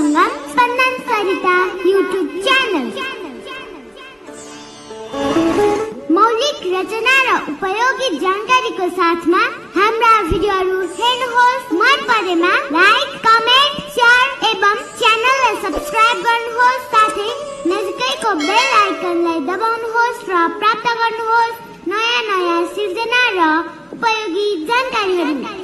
संगम स्पंदन Sarita YouTube channel. मौलिक रचना र उपयोगी जानकारीको साथमा हाम्रा भिडियोहरू हेर्नुहोस्। मन परेमा लाइक, कमेन्ट, शेयर एवं च्यानललाई सब्स्क्राइब गर्नुहोस्। साथै नजिकैको बेल आइकनलाई दबाउनुहोस् र प्राप्त गर्नुहोस् नयाँ नयाँ सिर्जना र उपयोगी जानकारीहरू।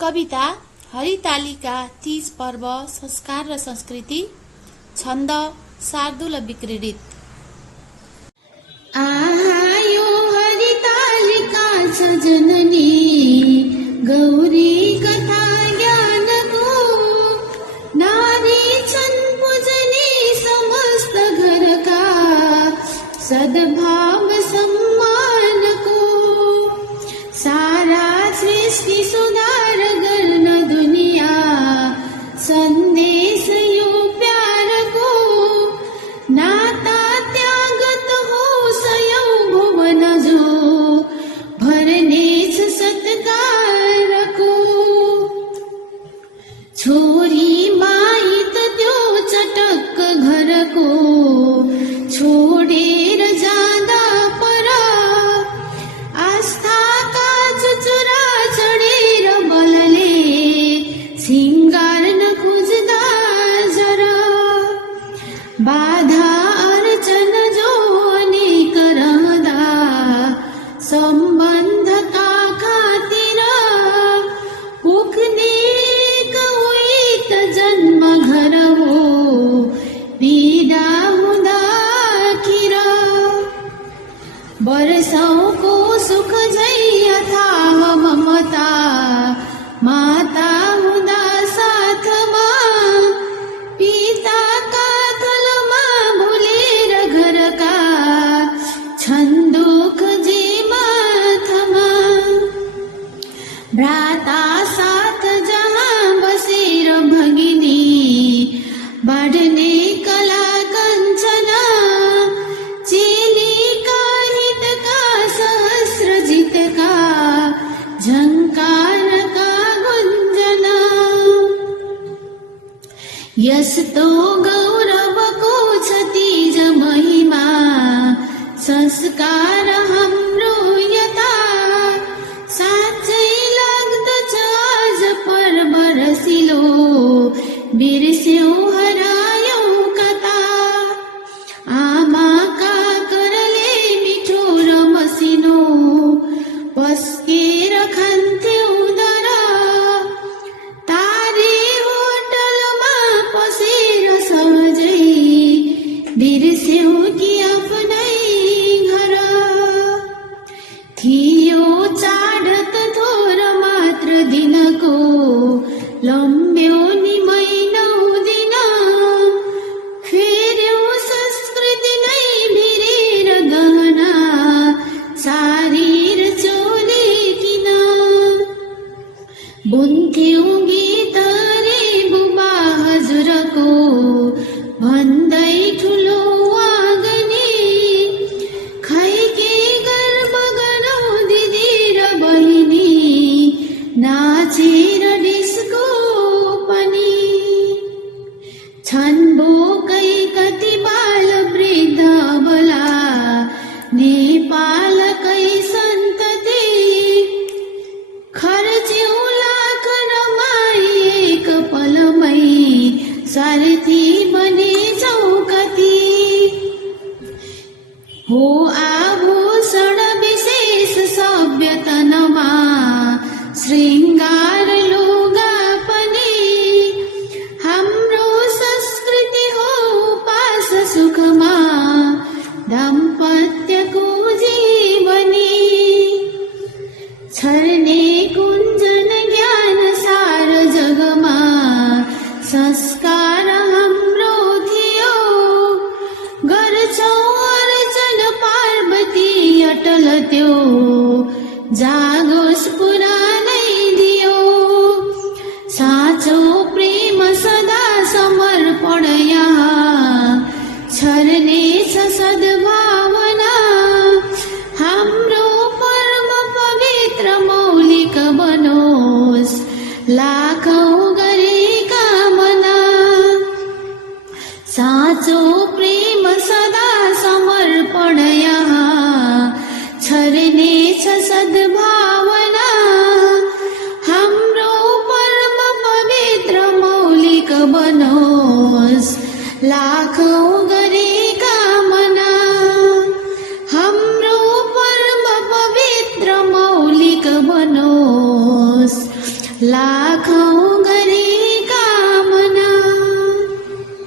कविता हरितालिका तीज पर्व संस्कार र संस्कृति। छन्द शार्दूल विक्रीडित। आयो हरितालिका छ जननी गौरी कथा ज्ञानको नारी छन् पूजनी समस्त घरका सद्भाव सम्मानको सारा सृष्टि सुधार गर्न दुनिया सन्देश यो प्यारको नाता त्यागत हो सयौं भुवन जो भर्नेछ सत्कारको छोरी माइत त्यो चटक्क घरको छोडेर जाँदा पर आस्थाका चुचुरा चढेर बलले सिंगार नखोज्दा जरा बाधा अर्चन जो अनेक रहँदा सम्बन्धका खातिर पुग्ने कौइत जन्म घर हो पीडा हुँदाखिर वर्षौंको सुख झै अथाह ममता माता हुँदा साथमा पिताका थलमा भुलेर घरका छन् दुख जे माथमा भ्राता साथ जहाँ बसेर भगिनी बाँड्ने कला कञ्चना चेलीका हितका सहस्र जितका झङ्कारका गुञ्जना यस्तो गौरवको छ तीज महिमा संस्कार हाम्रो यता साँच्चै लाग्दछ आज पर्व रसिलो बिर्स्यौं हरायौं कता आमाका करले मिठो र मसिनो पस्केर खान्थ्यौं दरा तारे होटलमा पसेर सहजै बिर्स्यौं कि आफ्नै घर थियो चाड त थोर मात्र दिनको लम्ब्यो नि महिनौं दिन फेर्यौं संस्कृति नै भिरेर गहना सारी र चोली किन बुन्थ्यौं गीत रे बुबा हजुरको भन्दै ठुलो आँगनी खै के गर्व गरौँ दिदी र बहिनी नाचेर डिस्को पनि छन् बोकै कति बाल वृद्ध अबला नेपालकै सन्तति खर्च्यौं लाख रमाई एक पलमै स्वार्थी बनेछौं कति हो आभूषण विशेष सभ्यतनमा श्रृङ्गार लुगा पनि हाम्रो संस्कृति हो पास सुखमा दाम्पत्यको जीवनी छर्ने कुञ्जन ज्ञान सार जगमा संस्कार हाम्रो थियो गर्छौं अर्चन पार्वती अटल त्यो जागोस् पुरानै दियो साँचो प्रेम सदा समर्पण यहाँ छर्नेछ सद्भावना हाम्रो पर्व पवित्र मौलिक बनोस् साचो प्रेम सदा समर्पण यहाँ छर्नेछ सद्भावना हाम्रो परम पवित्र मौलिक बनोस् लाखौं गरे कामना हाम्रो परम पवित्र मौलिक बनोस् लाखौं